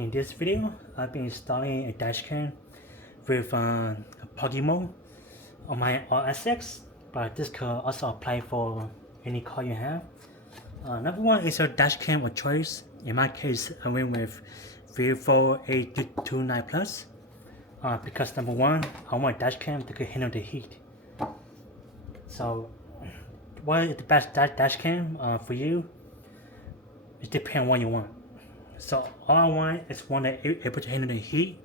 In this video, I've been installing a dash cam with a plug-in mode on my RSX, but this could also apply for any car you have. Number one is a dash cam of choice. In my case, I went with Viofo A29 Plus because number one, I want a dash cam that could handle the heat. So, what is the best dash cam for you? It depends on what you want. So all I want is one that is able to handle the heat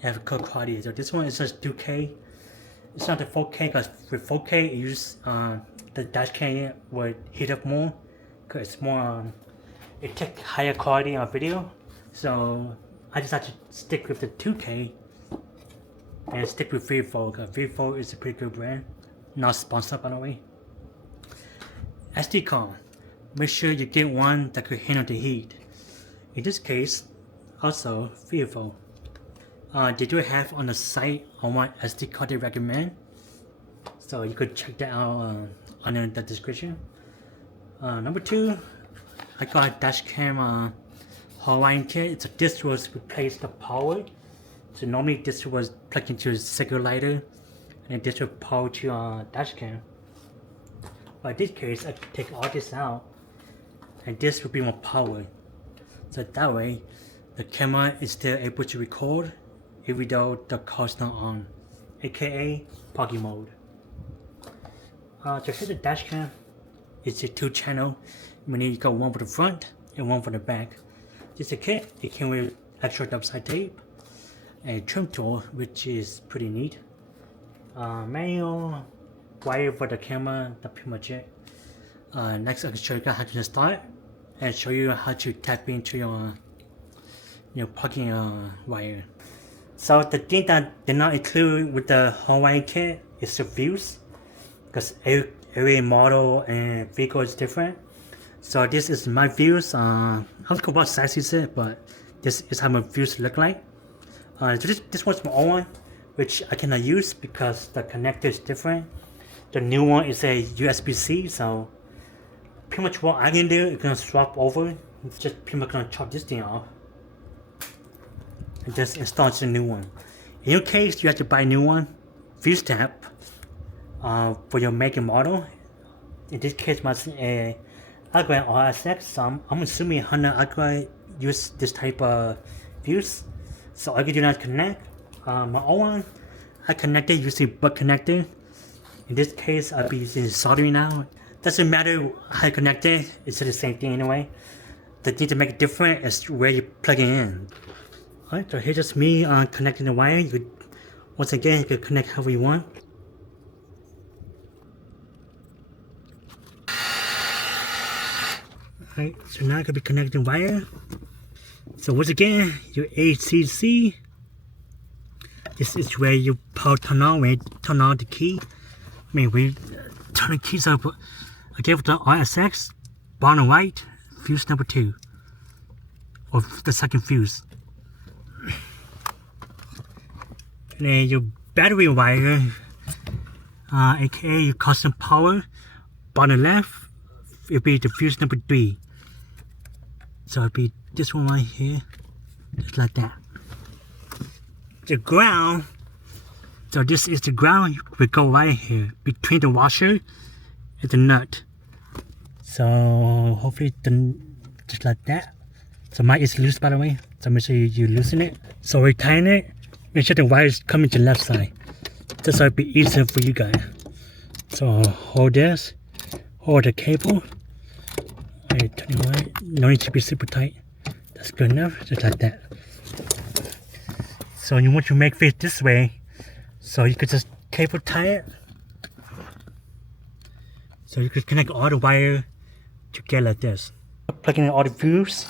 and have good quality. So this one is just 2K. It's not the 4K because with 4K it uses the dash cam would heat up more because it's more it takes higher quality on video. So I just have to stick with the 2K and stick with Viofo because Viofo is a pretty good brand. Not sponsored by the way. SD card. Make sure you get one that could handle the heat. In this case, also Viofo. They do have on the site on what SD card they recommend, so you could check that out under the description. Number two, I got a dash cam Hardwiring kit. So this was replace the power. So normally this was plugged into a cigarette lighter, and this would power to dash cam. But in this case, I could take all this out, and this would be more power. So that way, the camera is still able to record even though the car's not on, aka plug-in mode. To hit the dash cam, it's a 2-channel, meaning you got one for the front and one for the back. Just a kit, it came with extra double-side tape, a trim tool, which is pretty neat. Manual, wire for the camera, that's pretty much it. Next I can show you guys how to install it and show you how to tap into your plug-in wire. So the thing that did not include with the Hardwiring kit is the fuse, because every model and vehicle is different. So this is my fuse. I don't know what size is it, but this is how my fuse look like. So this one's my old one, which I cannot use because the connector is different. The new one is a USB-C, so pretty much what I can do is gonna swap over. It's just pretty much gonna chop this thing off and just install the new one. In your case, you have to buy a new one, fuse tab, for your make and model. In this case, my Acura RSX. So I'm assuming Honda Acura use this type of fuse. So all you can do now is connect. My old one, I connected using butt connector. In this case, I'll be using soldering now. Doesn't matter how you connect it, it's the same thing anyway. The thing to make it different is where you plug it in. Alright, so here's just me connecting the wire. You could, once again, you can connect however you want. Alright, so now I could be connecting wire. So once again, your ACC. This is where you power turn on, when you turn on the key. I mean, we turn the keys up. I gave the RSX, bottom right, fuse number 2, or the second fuse. And then your battery wire, aka your custom power, bottom left, it'll be the fuse number 3. So it'll be this one right here, just like that. The ground, so this is the ground, we go right here, between the washer and the nut. So hopefully just like that. So mine is loose by the way, so make sure you loosen it. So we tighten it, make sure the wires come into the left side. This will be easier for you guys. So hold this, hold the cable. Alright, turn it right. No need to be super tight. That's good enough, just like that. So you want to make face this way, so you could just cable tie it. So you could connect all the wire together like this. Plug in all the fuse,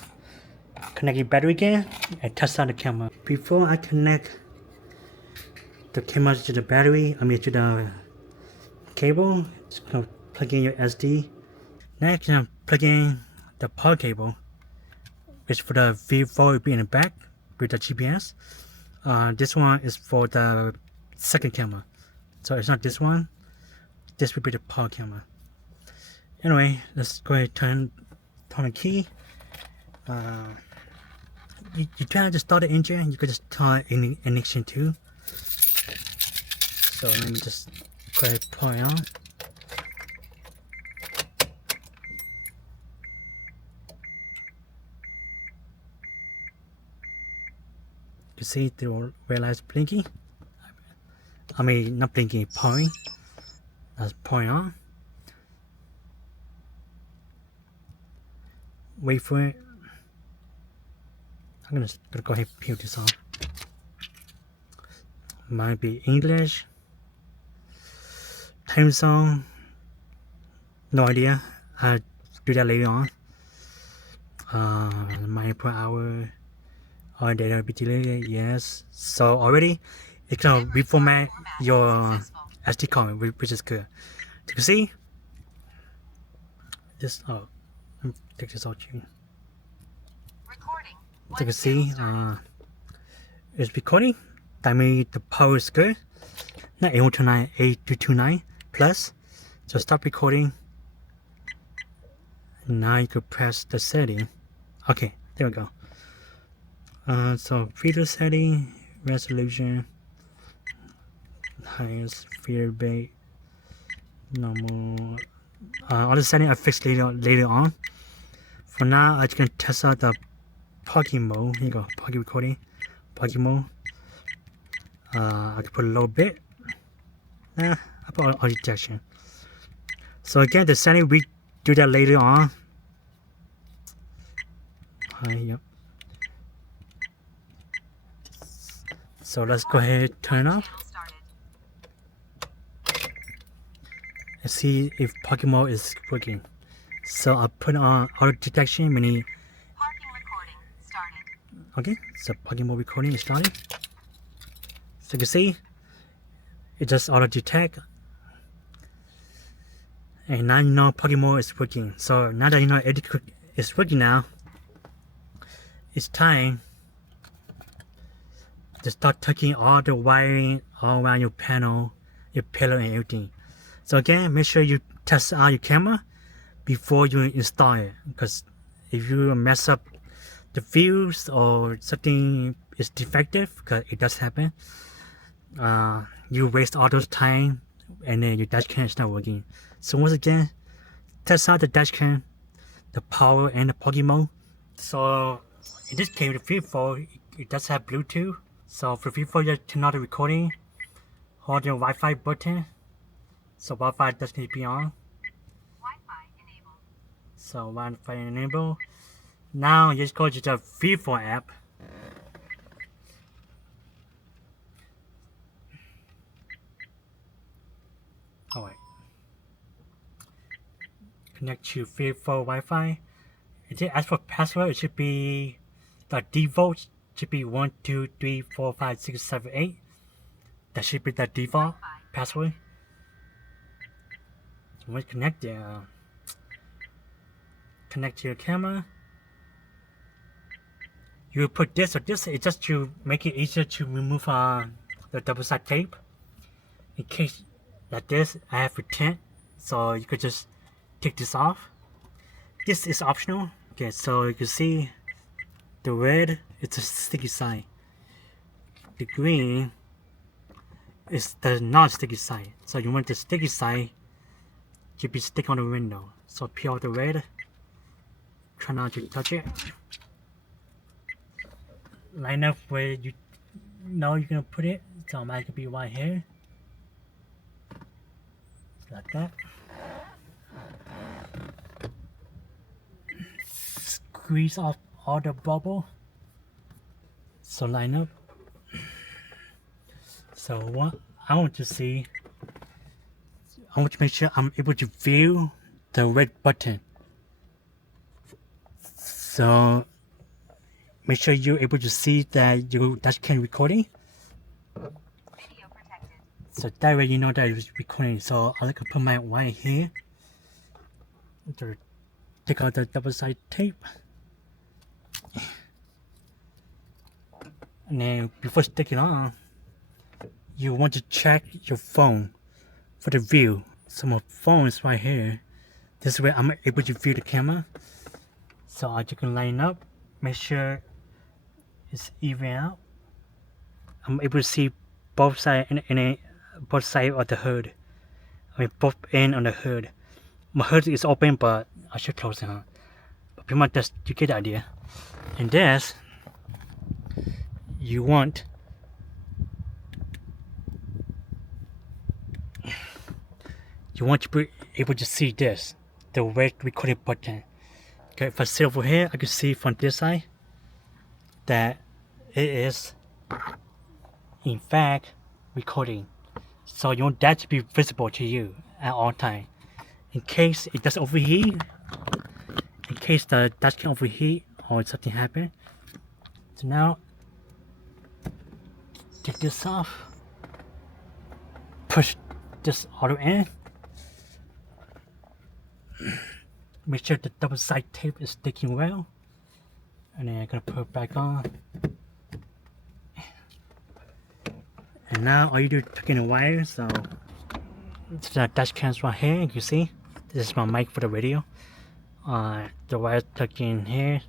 connect your battery again, and test out the camera. Before I connect the camera to the battery, to the cable, just gonna plug in your SD. Next, I'm plug in the power cable, which for the Viofo will be in the back with the GPS. This one is for the second camera, so it's not this one. This will be the power camera. Anyway, let's go ahead and turn the key. you try to start the engine, you could just turn ignition too. So let me just go ahead and pull it on. You see the red light's blinking. I mean, not blinking, pouring. That's pouring on. Wait for it. I'm gonna go ahead and peel this off. Might be English. Time zone. No idea. I'll do that later on. Mile per hour. All data will be deleted. Yes. So already it can reformat your SD card, which is good. You can see this. Oh, let me take this out too. As you can see, it's recording. That means the power is good. Not 829, 8229 plus. So stop recording. Now you could press the setting. Okay, there we go. So video setting, resolution, highest feed rate, normal. All the settings I fixed later on. For now, I can test out the parking mode. Here you go, parking recording, parking mode. I can put a little bit. I put auto detection. So again, the setting we do that later on. Yep. So let's go ahead and turn off. And see if parking mode is working. So I put on auto detection, meaning parking recording started. Okay, so parking mode recording is starting. So you can see it just auto detect. And now you know parking mode is working. So now that you know it's working now, it's time to start tucking all the wiring all around your panel, your pillar and everything. So again, make sure you test out your camera before you install it, because if you mess up the fuse or something is defective, because it does happen, you waste all those time and then your dash cam is not working. So once again, test out the dash cam, the power and the parking mode. So in this case, the Viofo, it does have Bluetooth. So for Viofo, you turn on the recording, hold the Wi-Fi button. So Wi-Fi does need to be on. Wi-Fi enabled. So Wi-Fi enabled. Now you just go to the Viofo app. Alright. Connect to Viofo Wi-Fi. As for password, it should be the default should be 1 2 3 4 5 6 7 8. That should be the default password. So when you connect there, connect to your camera. You put this or this, it's just to make it easier to remove the double-sided tape. In case like this, I have pretend, so you could just take this off. This is optional. Okay, so you can see the red, it's a sticky side. The green is the non-sticky side. So you want the sticky side to be stick on the window. So peel the red. Try not to touch it. Line up where you know you're gonna put it. So mine could be right here. Like that. Squeeze off all the bubble. So line up. So what I want to see, I want to make sure I'm able to view the red button. So make sure you're able to see that your dashcam recording. Video protected. So that way you know that it's recording. So I like to put my wire here to take out the double-sided tape. And then before sticking on, you want to check your phone for the view. So my phone is right here. This way I'm able to view the camera. So I just can line up, make sure It's even out. I'm able to see both sides both sides of the hood. I mean both ends on the hood. My hood is open, but I should close it. But pretty much that's, you get the idea. And this, you want to be able to see this, the red recording button. Okay, if I sit over here, I can see from this side that it is in fact recording. So you want that to be visible to you at all time. In case it does overheat, in case the dash can overheat or something happen. So now, take this off, push this auto in, make sure the double side tape is sticking well, and then I'm gonna put it back on. And now all you do is plug in the wire. So the dash cam's right here. You can see this is my mic for the radio. The wire plugged in here.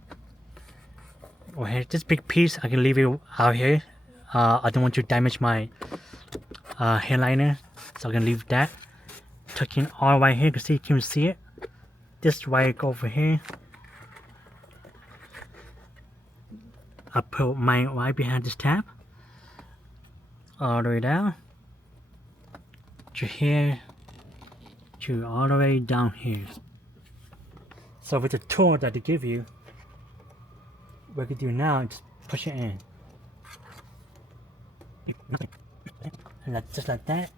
Or here, this big piece I can leave it out here. I don't want to damage my headliner, so I can leave that. Tuck in all right here. You can see it. This wire go over here. I put my wire behind this tab. All the way down to here, to all the way down here. So with the tool that they give you, what you can do now is push it in. And just like that,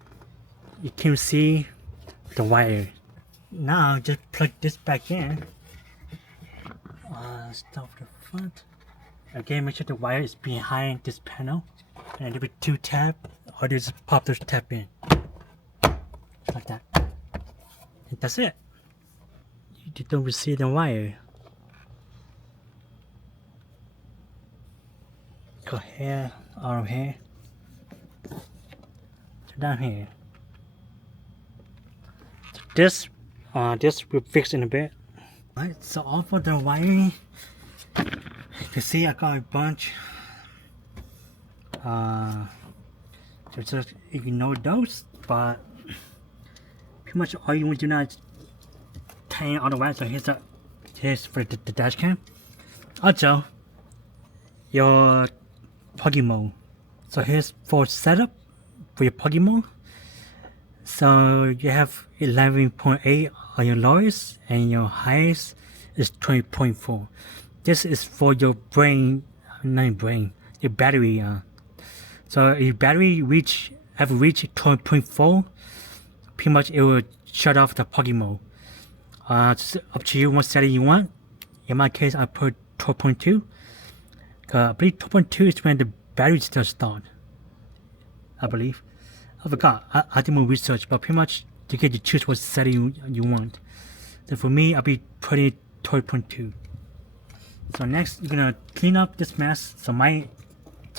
you can see the wire. Now just plug this back in. Start with the front. Again, make sure the wire is behind this panel. And there'll be 2 tabs, or you just pop those tabs in. Just like that. And that's it. You don't receive the wire. Go here, out of here, down here. This will fix in a bit. Alright, so all for the wiring. You can see I got a bunch. So just ignore those, but pretty much all you want to do now is tie in all the wires. So here's for the dash cam. Also, your plug-in mode. So here's for setup for your plug-in mode. So you have 11.8 on your lowest and your highest is 20.4. This is for your your battery. So if your battery have reached 12.4, pretty much it will shut off the plug-in mode. It's up to you what setting you want. In my case, I put 12.2. I believe 12.2 is when the battery still start. I believe. I forgot. I did more research, but pretty much you get to choose what setting you want. So for me, I'll be putting 12.2. So next, you're gonna clean up this mess. So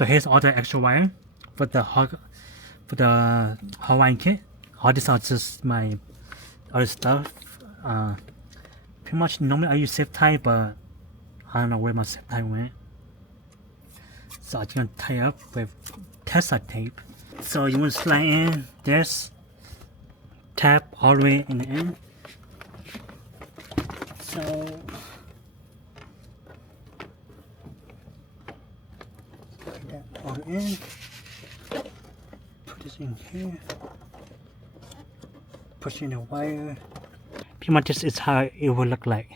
here's all the extra wire for the Hardwiring kit. All this are just my other stuff. Pretty much normally I use zip tie, but I don't know where my zip tie went. So I'm just gonna tie up with Tessa tape. So you want to slide in this, tap all the way in the end. So put that all in. Put this in here. Push in the wire. Pretty much this is how it will look like.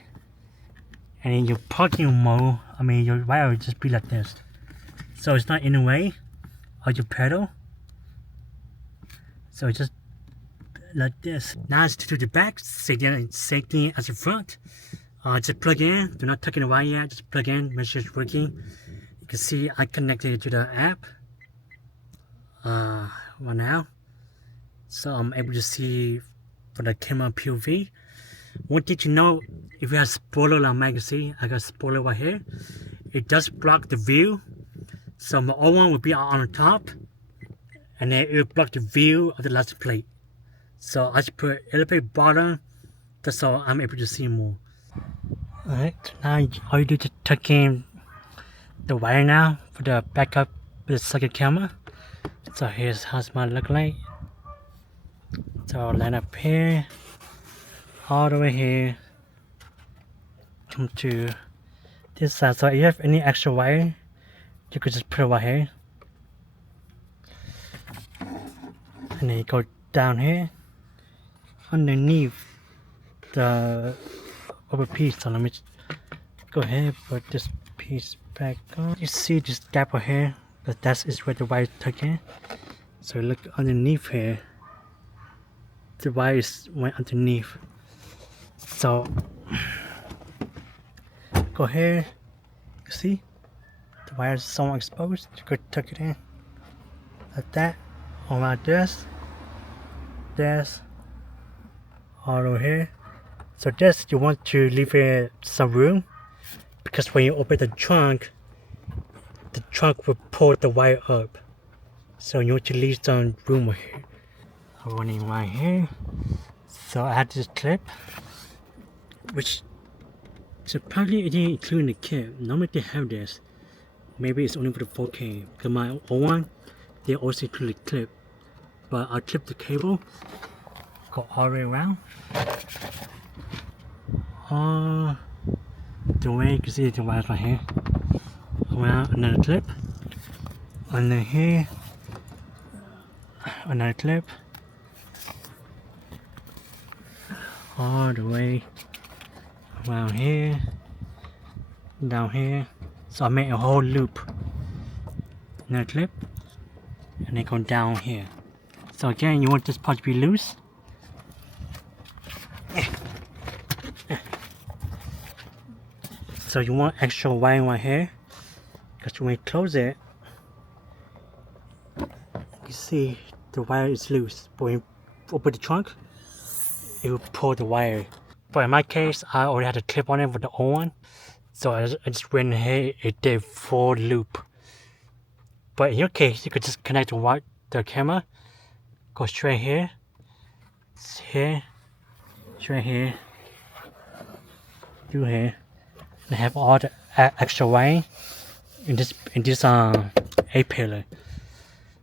And in your plug-in mode, your wire will just be like this. So it's not in the way of your pedal. So it's just like this. Now it's to the back, same thing as the front. Just plug in, do not tuck in the wire yet, just plug in, make sure it's working. You can see I connected it to the app right now. So I'm able to see for the camera POV. One thing to know, if you have spoiler like magazine, I got a spoiler right here. It does block the view. So my old one will be on the top, and then it will block the view of the license plate. So I just put a little bit bottom, that's how I'm able to see more. Alright, now all you do is tuck in the wire now for the backup with the second camera. So here's how it might look like. So I'll line up here, all the way here, come to this side. So if you have any extra wire, you could just put it right here. And then you go down here, underneath the upper piece. So let me go ahead, put this piece back on. You see this gap right here, but that is where the wire is tucked in. So look underneath here, the wire went underneath. So go here, you see the wire is somewhat exposed. You could tuck it in like that, or like this, all over here. So this, you want to leave it some room, because when you open the trunk will pull the wire up. So you want to leave some room here. I'm running right here. So I had this clip, which surprisingly it didn't include in the kit. Normally they have this. Maybe it's only for the 4K. Because my old one, they also include the clip. But I'll clip the cable, go all the way around. All the way, you can see the wires right here. Around another clip. Under here. Another clip. All the way around here, down here. So I made a whole loop. Another clip, and then go down here. So again, you want this part to be loose. So you want extra wiring right here, because when you close it, you see the wire is loose. But when you open the trunk, it will pull the wire. But in my case, I already had a clip on it with the old one, so I just went ahead, it did full loop. But in your case, you could just connect the camera, go straight here, straight here, through here, and have all the extra wiring in this A-pillar.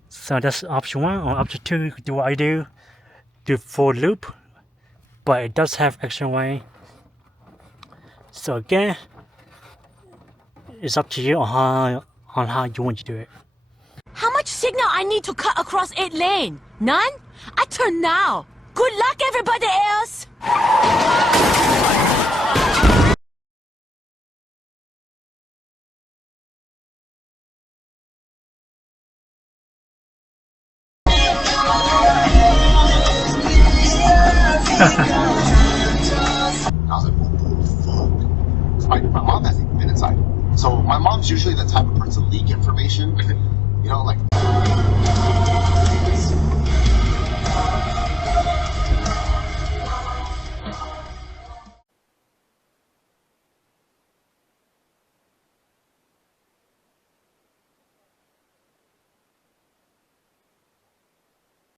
So that's option 1. Or option 2, you could do what I do full loop, but it does have extra wiring. So again, it's up to you on how you want to do it. How much signal I need to cut across 8 lane? None? I turn now. Good luck, everybody else. I was like, oh, fuck. My mom hasn't been inside. So my mom's usually the type of person to leak information. You know, like